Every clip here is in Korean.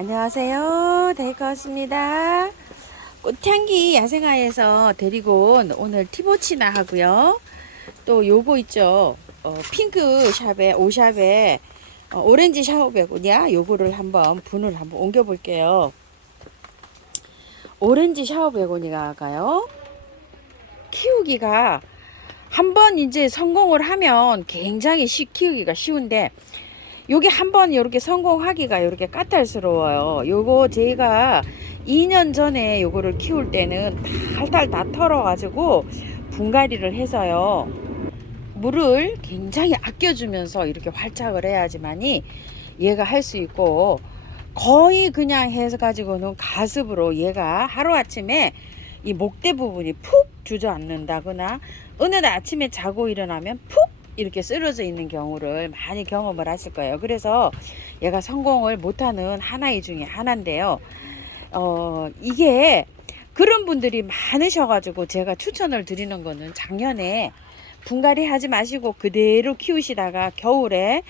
안녕하세요. 데이커스입니다. 꽃향기 야생화에서 데리고 온 오늘 티보치나 하고요. 또 요거 있죠. 핑크 샵에 오샵에 오렌지 샤워베고냐 요거를 한번 분을 한번 옮겨 볼게요. 오렌지 샤워베고니가요. 키우기가 한번 이제 성공을 하면 굉장히 키우기가 쉬운데 요게 한번 이렇게 성공하기가 이렇게 까탈스러워요. 요거 제가 2년 전에 요거를 키울 때는 달달 다 털어가지고 분갈이를 해서요. 물을 굉장히 아껴주면서 이렇게 활착을 해야지만이 얘가 할 수 있고, 거의 그냥 해가지고는 가습으로 얘가 하루아침에 이 목대 부분이 푹 주저앉는다거나 어느 날 아침에 자고 일어나면 푹 이렇게 쓰러져 있는 경우를 많이 경험을 하실 거예요. 그래서 얘가 성공을 못하는 하나의 중에 하나인데요. 이게 그런 분들이 많으셔가지고 제가 추천을 드리는 거는, 작년에 분갈이 하지 마시고 그대로 키우시다가 겨울에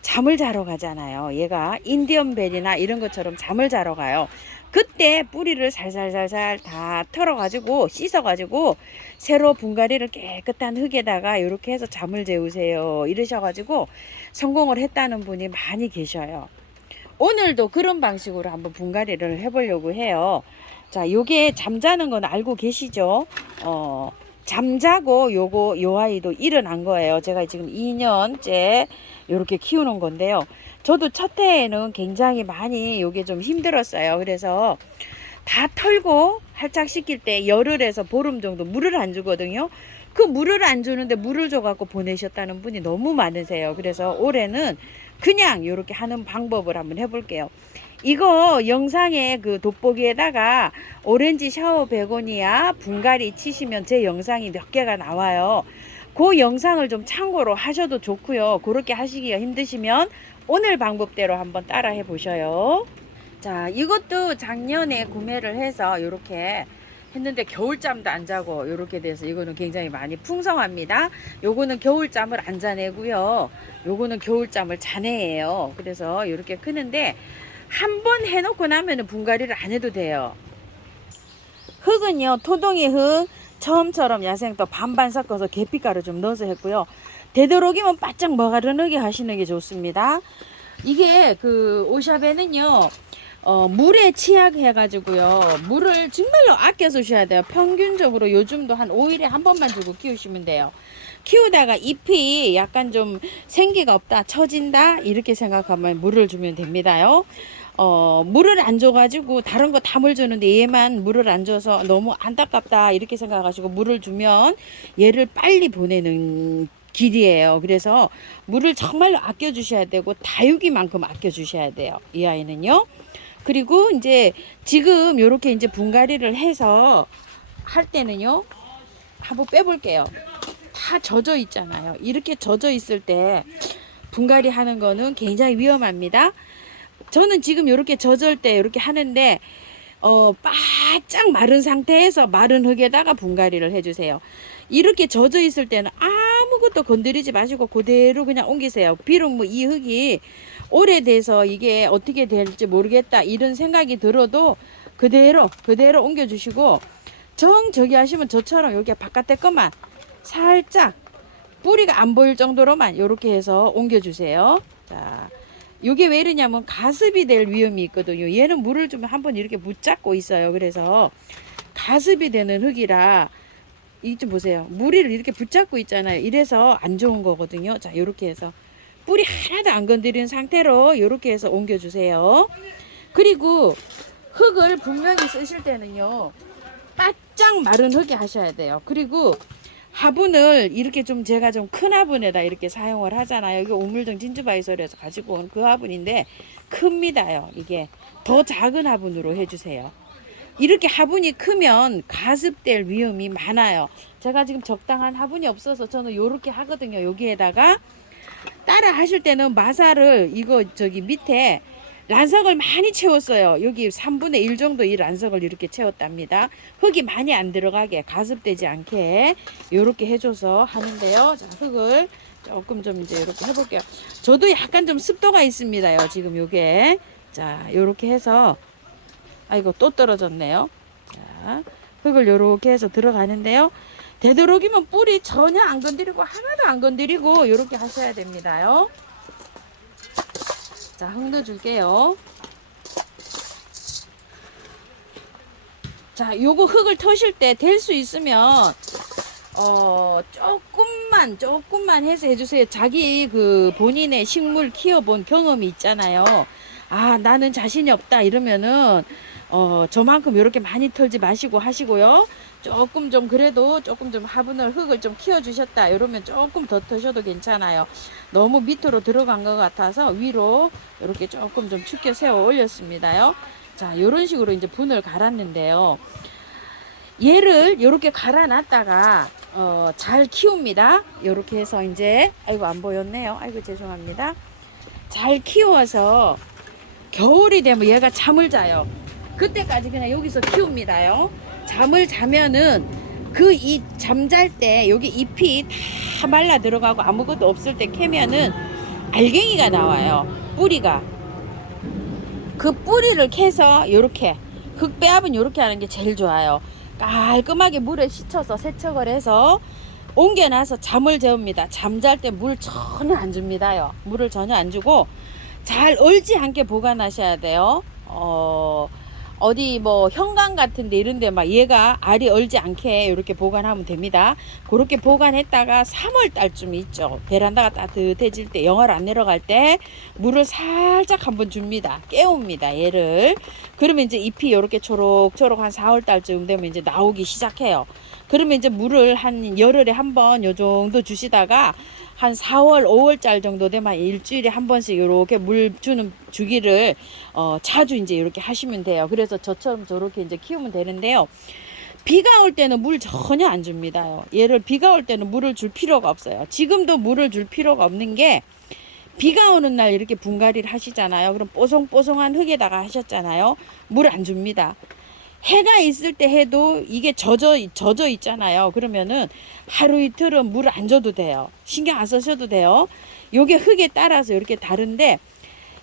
잠을 자러 가잖아요. 얘가 인디언벨이나 이런 것처럼 잠을 자러 가요. 그때 뿌리를 살살살살 다 털어가지고 씻어가지고 새로 분갈이를 깨끗한 흙에다가 이렇게 해서 잠을 재우세요 이러셔가지고 성공을 했다는 분이 많이 계셔요. 오늘도 그런 방식으로 한번 분갈이를 해보려고 해요. 자, 요게 잠자는 건 알고 계시죠? 잠자고 요 아이도 일어난 거예요. 제가 지금 2년째 이렇게 키우는 건데요. 저도 첫 해에는 굉장히 많이 요게 좀 힘들었어요. 그래서 다 털고 활짝 시킬 때 열흘에서 보름 정도 물을 안 주거든요. 그 물을 안 주는데 물을 줘갖고 보내셨다는 분이 너무 많으세요. 그래서 올해는 그냥 이렇게 하는 방법을 한번 해볼게요. 이거 영상에 그 돋보기에다가 오렌지 샤워 베고니아 분갈이 치시면 제 영상이 몇 개가 나와요. 그 영상을 좀 참고로 하셔도 좋고요. 그렇게 하시기가 힘드시면 오늘 방법대로 한번 따라 해 보셔요. 자, 이것도 작년에 구매를 해서 이렇게 했는데 겨울잠도 안 자고 이렇게 돼서 이거는 굉장히 많이 풍성합니다. 요거는 겨울잠을 안 자내고요. 요거는 겨울잠을 자내예요. 그래서 이렇게 크는데 한 번 해놓고 나면은 분갈이를 안 해도 돼요. 흙은요, 토동이 흙 처음처럼 야생떡 반반 섞어서 계피가루 좀 넣어서 했고요. 되도록이면 바짝 머가르르게 하시는 게 좋습니다. 이게 그 오샵에는요, 물에 취약해가지고요, 물을 정말로 아껴서 주셔야 돼요. 평균적으로 요즘도 한 5일에 한 번만 주고 키우시면 돼요. 키우다가 잎이 약간 좀 생기가 없다, 처진다 이렇게 생각하면 물을 주면 됩니다요. 물을 안 줘가지고 다른 거 다 물 주는데 얘만 물을 안 줘서 너무 안타깝다 이렇게 생각하시고 물을 주면 얘를 빨리 보내는 길이에요. 그래서 물을 정말로 아껴 주셔야 되고 다육이만큼 아껴 주셔야 돼요. 이 아이는요. 그리고 이제 지금 요렇게 이제 분갈이를 해서 할 때는요, 한번 빼볼게요. 다 젖어 있잖아요. 이렇게 젖어 있을 때 분갈이 하는 거는 굉장히 위험합니다. 저는 지금 이렇게 젖을 때 이렇게 하는데 바짝 마른 상태에서 마른 흙에다가 분갈이를 해주세요. 이렇게 젖어 있을 때는 아무것도 건드리지 마시고 그대로 그냥 옮기세요. 비록 뭐 이 흙이 오래돼서 이게 어떻게 될지 모르겠다 이런 생각이 들어도 그대로 옮겨주시고, 저기 하시면 저처럼 이렇게 바깥에 것만 살짝 뿌리가 안 보일 정도로만 이렇게 해서 옮겨주세요. 자, 요게 왜 이러냐면 가습이 될 위험이 있거든요. 얘는 물을 좀 한번 이렇게 붙잡고 있어요. 그래서 가습이 되는 흙이라, 이 좀 보세요. 물을 이렇게 붙잡고 있잖아요. 이래서 안 좋은 거거든요. 자, 요렇게 해서 뿌리 하나도 안 건드린 상태로 요렇게 해서 옮겨주세요. 그리고 흙을 분명히 쓰실 때는요, 바짝 마른 흙에 하셔야 돼요. 그리고 화분을 이렇게 좀 제가 좀 큰 화분에다 이렇게 사용을 하잖아요. 이게 우물정 진주바이솔에서 가지고 온 그 화분인데 큽니다요. 이게 더 작은 화분으로 해주세요. 이렇게 화분이 크면 가습될 위험이 많아요. 제가 지금 적당한 화분이 없어서 저는 이렇게 하거든요. 여기에다가 따라 하실 때는 마사를 이거 저기 밑에 란석을 많이 채웠어요. 여기 3분의 1 정도 이 란석을 이렇게 채웠답니다. 흙이 많이 안 들어가게, 가습되지 않게 이렇게 해줘서 하는데요. 자, 흙을 조금 좀 이제 이렇게 해볼게요. 저도 약간 좀 습도가 있습니다요. 지금 요게 자, 요렇게 해서, 아이고, 또 떨어졌네요. 자, 흙을 요렇게 해서 들어가는데요. 되도록이면 뿌리 전혀 안 건드리고, 하나도 안 건드리고, 요렇게 하셔야 됩니다요. 자, 흙 넣어줄게요. 자, 요거 흙을 터실 때 될 수 있으면 조금만 해서 해주세요. 자기 그 본인의 식물 키워본 경험이 있잖아요. 아, 나는 자신이 없다 이러면은 저만큼 이렇게 많이 털지 마시고 하시고요. 조금 좀 그래도 조금 좀 화분을 흙을 좀 키워주셨다 이러면 조금 더 터셔도 괜찮아요. 너무 밑으로 들어간 것 같아서 위로 이렇게 조금 좀 축겨 세워 올렸습니다요. 자, 요런 식으로 이제 분을 갈았는데요. 얘를 이렇게 갈아놨다가 잘 키웁니다. 이렇게 해서 이제 아이고 안 보였네요. 아이고 죄송합니다. 잘 키워서 겨울이 되면 얘가 잠을 자요. 그때까지 그냥 여기서 키웁니다요. 잠을 자면은 그 이 잠잘 때 여기 잎이 다 말라 들어가고 아무것도 없을 때 캐면은 알갱이가 나와요. 뿌리가. 그 뿌리를 캐서 요렇게 흙배합은 요렇게 하는 게 제일 좋아요. 깔끔하게 물에 씻어서 세척을 해서 옮겨놔서 잠을 재웁니다. 잠잘 때 물 전혀 안 줍니다요. 물을 전혀 안 주고 잘 얼지 않게 보관하셔야 돼요. 어디 뭐 현관 같은데 이런데 막 얘가 알이 얼지 않게 이렇게 보관하면 됩니다. 그렇게 보관했다가 3월 달쯤 있죠. 베란다가 따뜻해질 때 영하로 안 내려갈 때 물을 살짝 한번 줍니다. 깨웁니다. 얘를. 그러면 이제 잎이 이렇게 초록초록 한 4월 달쯤 되면 이제 나오기 시작해요. 그러면 이제 물을 한 열흘에 한 번 요 정도 주시다가 한 4월, 5월달 정도 되면 일주일에 한 번씩 이렇게 물 주는 주기를 자주 이제 이렇게 하시면 돼요. 그래서 저처럼 저렇게 이제 키우면 되는데요. 비가 올 때는 물 전혀 안 줍니다. 얘를 비가 올 때는 물을 줄 필요가 없어요. 지금도 물을 줄 필요가 없는 게 비가 오는 날 이렇게 분갈이를 하시잖아요. 그럼 뽀송뽀송한 흙에다가 하셨잖아요. 물 안 줍니다. 해가 있을 때 해도 이게 젖어 있잖아요. 그러면은 하루 이틀은 물 안 줘도 돼요. 신경 안 쓰셔도 돼요. 요게 흙에 따라서 이렇게 다른데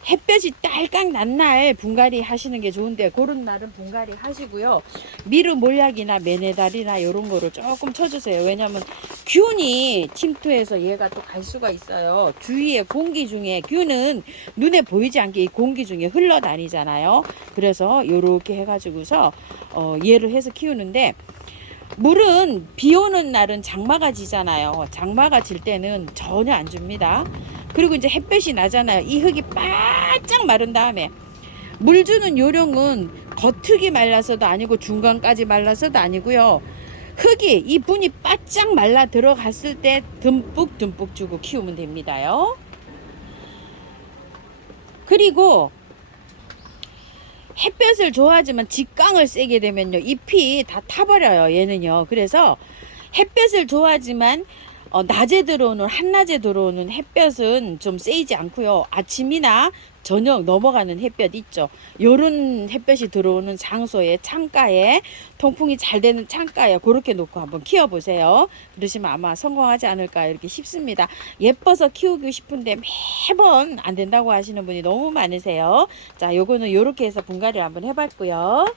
햇볕이 딸깍 난 날 분갈이 하시는 게 좋은데 그런 날은 분갈이 하시고요. 미르 몰약이나 메네달이나 이런 거를 조금 쳐주세요. 왜냐면 균이 침투해서 얘가 또 갈 수가 있어요. 주위에 공기 중에 균은 눈에 보이지 않게 이 공기 중에 흘러다니잖아요. 그래서 요렇게 해가지고서 얘를 해서 키우는데 물은 비 오는 날은 장마가 지잖아요. 장마가 질 때는 전혀 안 줍니다. 그리고 이제 햇볕이 나잖아요. 이 흙이 바짝 마른 다음에 물 주는 요령은 겉흙이 말라서도 아니고 중간까지 말라서도 아니고요. 흙이 이 분이 바짝 말라 들어갔을 때 듬뿍 주고 키우면 됩니다요. 그리고 햇볕을 좋아하지만 직광을 세게 되면요 잎이 다 타버려요. 얘는요. 그래서 햇볕을 좋아하지만 낮에 들어오는 한낮에 들어오는 햇볕은 좀 세이지 않고요. 아침이나 저녁 넘어가는 햇볕 있죠. 요런 햇볕이 들어오는 장소에 창가에 통풍이 잘 되는 창가에 그렇게 놓고 한번 키워보세요. 그러시면 아마 성공하지 않을까 이렇게 싶습니다. 예뻐서 키우고 싶은데 매번 안 된다고 하시는 분이 너무 많으세요. 자, 요거는 요렇게 해서 분갈이를 한번 해봤고요.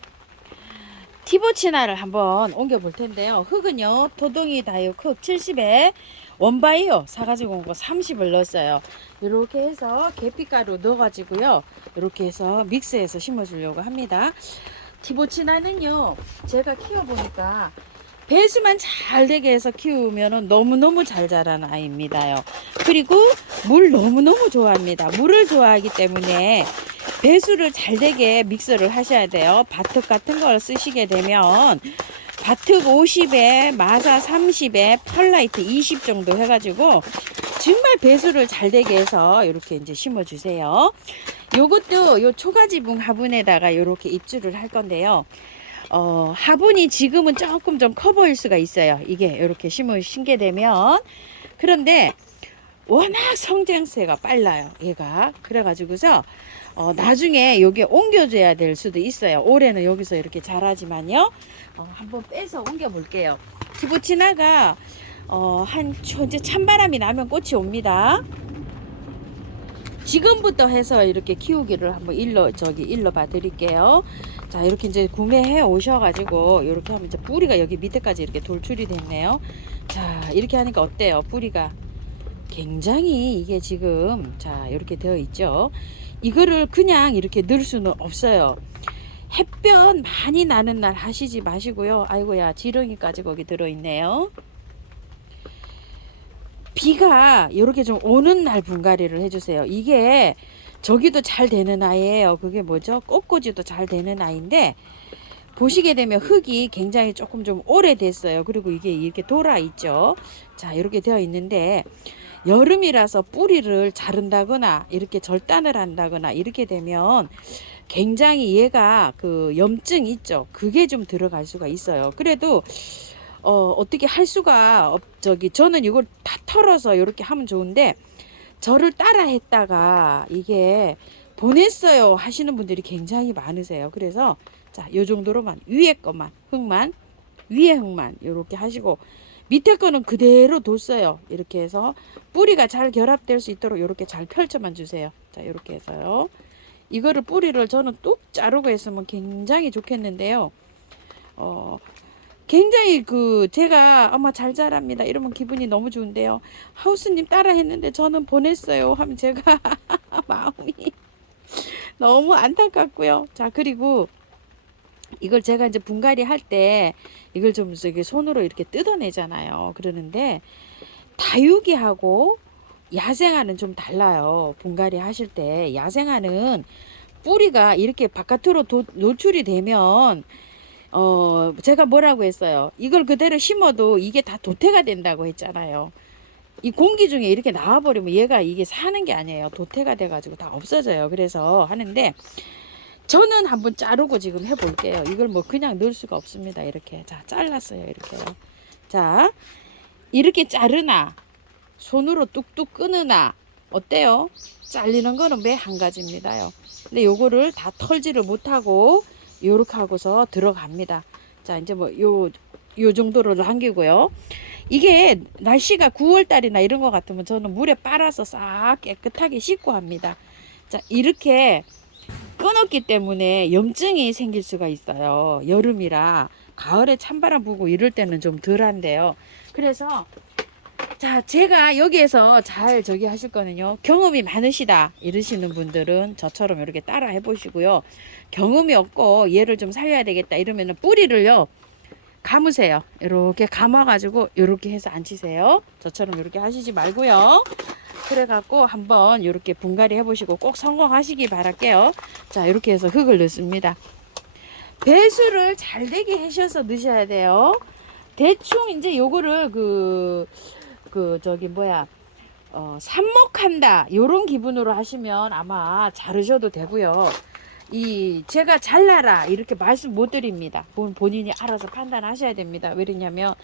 티보치나를 한번 옮겨 볼 텐데요. 흙은요 토동이 다육 흙 70에 원바이오 사가지고 온 거 30을 넣었어요. 이렇게 해서 계피가루 넣어가지고요 이렇게 해서 믹스해서 심어주려고 합니다. 티보치나는요 제가 키워보니까 배수만 잘 되게 해서 키우면 너무너무 잘 자라는 아이입니다요. 그리고 물 너무너무 좋아합니다. 물을 좋아하기 때문에 배수를 잘 되게 믹서를 하셔야 돼요. 바특 같은 걸 쓰시게 되면 바특 50에 마사 30에 펄라이트 20 정도 해가지고 정말 배수를 잘 되게 해서 이렇게 이제 심어주세요. 요것도 요 초가지붕 화분에다가 이렇게 입주를 할 건데요. 화분이 지금은 조금 좀 커 보일 수가 있어요. 이게 이렇게 심게 되면. 그런데 워낙 성장세가 빨라요. 얘가. 그래가지고서 나중에 여기에 옮겨줘야 될 수도 있어요. 올해는 여기서 이렇게 자라지만요. 한번 빼서 옮겨 볼게요. 티보치나가 이제 찬바람이 나면 꽃이 옵니다. 지금부터 해서 이렇게 키우기를 한번 일러 봐 드릴게요. 자, 이렇게 이제 구매해 오셔가지고 이렇게 하면 이제 뿌리가 여기 밑에까지 이렇게 돌출이 됐네요. 자, 이렇게 하니까 어때요? 뿌리가 굉장히 이게 지금 자 이렇게 되어 있죠. 이거를 그냥 이렇게 넣을 수는 없어요. 햇볕 많이 나는 날 하시지 마시고요. 아이고야, 지렁이까지 거기 들어있네요. 비가 이렇게 좀 오는 날 분갈이를 해주세요. 이게 저기도 잘 되는 아이예요. 그게 뭐죠? 꽃꽂이도 잘 되는 아이인데 보시게 되면 흙이 굉장히 조금 좀 오래됐어요. 그리고 이게 이렇게 돌아 있죠. 자, 이렇게 되어 있는데 여름이라서 뿌리를 자른다거나 이렇게 절단을 한다거나 이렇게 되면 굉장히 얘가 그 염증 있죠. 그게 좀 들어갈 수가 있어요. 그래도 어떻게 할 수가 저는 이걸 다 털어서 이렇게 하면 좋은데 저를 따라 했다가 이게 보냈어요 하시는 분들이 굉장히 많으세요. 그래서 자, 요 정도로만 위에 것만 흙만 위에 흙만 이렇게 하시고 밑에 거는 그대로 뒀어요. 이렇게 해서 뿌리가 잘 결합될 수 있도록 이렇게 잘 펼쳐만 주세요. 자, 이렇게 해서요. 이거를 뿌리를 저는 뚝 자르고 했으면 굉장히 좋겠는데요. 굉장히 제가 엄마 잘 자랍니다 이러면 기분이 너무 좋은데요. 하우스님 따라 했는데 저는 보냈어요 하면 제가 마음이 너무 안타깝고요. 자, 그리고 이걸 제가 이제 분갈이 할 때 이걸 좀 손으로 이렇게 뜯어내잖아요. 그러는데 다육이하고 야생화는 좀 달라요. 분갈이 하실 때 야생화는 뿌리가 이렇게 바깥으로 노출이 되면 제가 뭐라고 했어요? 이걸 그대로 심어도 이게 다 도태가 된다고 했잖아요. 이 공기 중에 이렇게 나와버리면 얘가 이게 사는 게 아니에요. 도태가 돼가지고 다 없어져요. 그래서 하는데 저는 한번 자르고 지금 해볼게요. 이걸 뭐 그냥 넣을 수가 없습니다. 이렇게 자 잘랐어요. 이렇게요. 자, 이렇게 자르나 손으로 뚝뚝 끊으나 어때요? 잘리는 거는 매 한 가지입니다요. 근데 요거를 다 털지를 못하고 요렇게 하고서 들어갑니다. 자, 이제 뭐 요 정도로 남기고요. 이게 날씨가 9월 달이나 이런 거 같으면 저는 물에 빨아서 싹 깨끗하게 씻고 합니다. 자, 이렇게 끊었기 때문에 염증이 생길 수가 있어요. 여름이라 가을에 찬바람 부고 이럴 때는 좀 덜한데요. 그래서 자, 제가 여기에서 잘 저기 하실 거는요. 경험이 많으시다 이러시는 분들은 저처럼 이렇게 따라 해보시고요. 경험이 없고 얘를 좀 살려야 되겠다 이러면은 뿌리를요 감으세요. 이렇게 감아가지고 이렇게 해서 앉히세요. 저처럼 이렇게 하시지 말고요. 그래갖고 한번 이렇게 분갈이 해보시고 꼭 성공하시기 바랄게요. 자, 이렇게 해서 흙을 넣습니다. 배수를 잘 되게 하셔서 넣으셔야 돼요. 대충 이제 요거를 저기 뭐야 삽목한다 요런 기분으로 하시면 아마 자르셔도 되고요. 제가 잘라라 이렇게 말씀 못 드립니다. 본인이 알아서 판단하셔야 됩니다. 왜냐면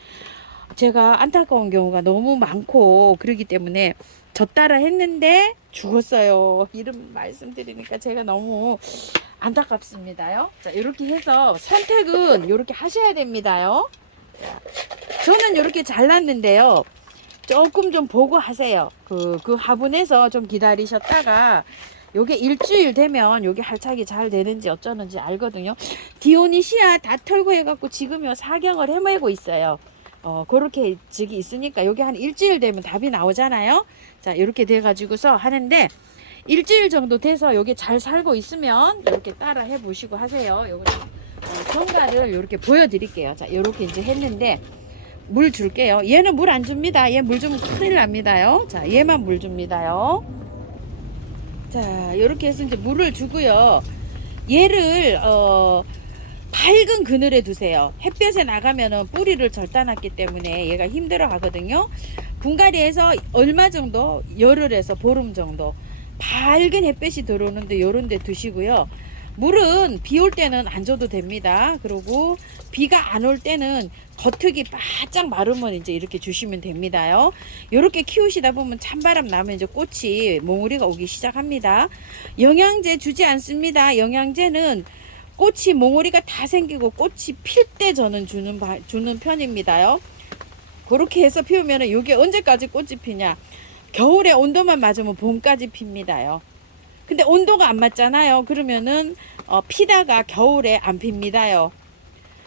제가 안타까운 경우가 너무 많고 그러기 때문에 저 따라 했는데 죽었어요. 이름 말씀드리니까 제가 너무 안타깝습니다요. 자, 이렇게 해서 선택은 이렇게 하셔야 됩니다요. 자, 저는 이렇게 잘랐는데요. 조금 좀 보고 하세요. 그 화분에서 좀 기다리셨다가 요게 일주일 되면 요게 할착이 잘 되는지 어쩌는지 알거든요. 디오니시아 다 털고 해갖고 지금요 사경을 헤매고 있어요. 그렇게 저기 있으니까 요게 한 일주일 되면 답이 나오잖아요. 자, 이렇게 돼가지고서 하는데 일주일 정도 돼서 요게 잘 살고 있으면 이렇게 따라 해보시고 하세요. 요거 정가를 이렇게 보여드릴게요. 자, 이렇게 이제 했는데 물 줄게요. 얘는 물 안 줍니다. 얘 물 주면 큰일 납니다요. 자, 얘만 물 줍니다요. 자, 이렇게 해서 이제 물을 주고요. 얘를 밝은 그늘에 두세요. 햇볕에 나가면은 뿌리를 절단했기 때문에 얘가 힘들어 하거든요. 분갈이에서 얼마 정도? 열흘에서 보름 정도 밝은 햇볕이 들어오는데 요런 데 두시고요. 물은 비 올 때는 안 줘도 됩니다. 그리고 비가 안 올 때는 겉흙이 바짝 마르면 이제 이렇게 주시면 됩니다요. 이렇게 키우시다 보면 찬바람 나면 이제 꽃이 몽우리가 오기 시작합니다. 영양제 주지 않습니다. 영양제는 꽃이 몽우리가 다 생기고 꽃이 필 때 저는 주는 편입니다요. 그렇게 해서 피우면 이게 언제까지 꽃이 피냐? 겨울에 온도만 맞으면 봄까지 핍니다요. 근데 온도가 안 맞잖아요. 그러면은 피다가 겨울에 안 핍니다요.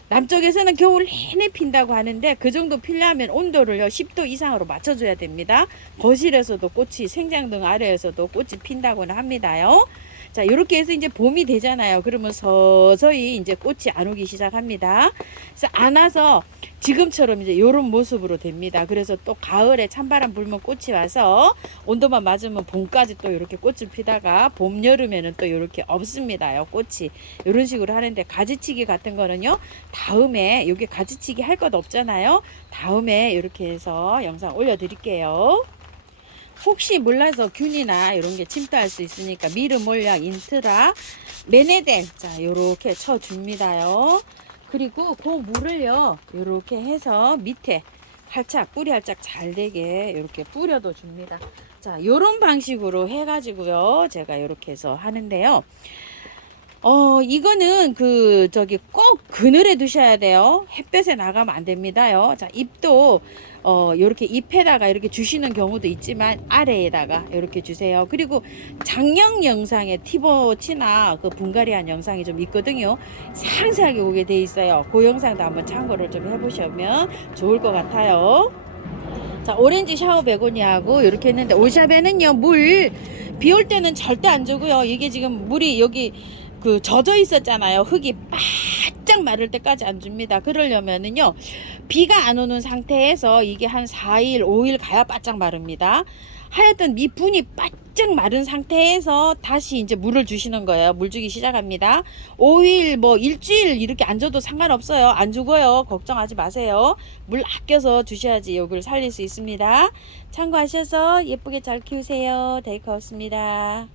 남쪽에서는 겨울 내내 핀다고 하는데 그 정도 피려면 온도를요 10도 이상으로 맞춰줘야 됩니다. 거실에서도 꽃이, 생장등 아래에서도 꽃이 핀다고는 합니다요. 자, 이렇게 해서 이제 봄이 되잖아요. 그러면 서서히 이제 꽃이 안 오기 시작합니다. 그래서 안 와서 지금처럼 이제 이런 모습으로 됩니다. 그래서 또 가을에 찬바람 불면 꽃이 와서 온도만 맞으면 봄까지 또 이렇게 꽃을 피다가 봄, 여름에는 또 이렇게 없습니다요. 꽃이. 이런 식으로 하는데 가지치기 같은 거는요. 다음에 여기 가지치기 할 것 없잖아요. 다음에 이렇게 해서 영상 올려드릴게요. 혹시 몰라서 균이나 이런 게 침투할 수 있으니까 미르몰약, 인트라, 메네델 자 요렇게 쳐줍니다요. 그리고 그 물을요 요렇게 해서 밑에 활짝 뿌리 활짝 잘 되게 이렇게 뿌려도 줍니다. 자 요런 방식으로 해가지고요 제가 이렇게 해서 하는데요. 이거는 꼭 그늘에 두셔야 돼요. 햇볕에 나가면 안 됩니다요. 자, 잎도, 요렇게 잎에다가 이렇게 주시는 경우도 있지만, 아래에다가 이렇게 주세요. 그리고 작년 영상에 티보치나 그 분갈이한 영상이 좀 있거든요. 상세하게 오게 돼 있어요. 그 영상도 한번 참고를 좀 해보시면 좋을 것 같아요. 자, 오렌지 샤워 베고니하고 이렇게 했는데, 오샤베는요, 비 올 때는 절대 안 주고요. 이게 지금 물이 여기 젖어 있었잖아요. 흙이 바짝 마를 때까지 안 줍니다. 그러려면은요, 비가 안 오는 상태에서 이게 한 4일, 5일 가야 바짝 마릅니다. 하여튼 밑분이 바짝 마른 상태에서 다시 이제 물을 주시는 거예요. 물 주기 시작합니다. 5일, 뭐 일주일 이렇게 안 줘도 상관없어요. 안 죽어요. 걱정하지 마세요. 물 아껴서 주셔야지 여기를 살릴 수 있습니다. 참고하셔서 예쁘게 잘 키우세요. 데이커였습니다.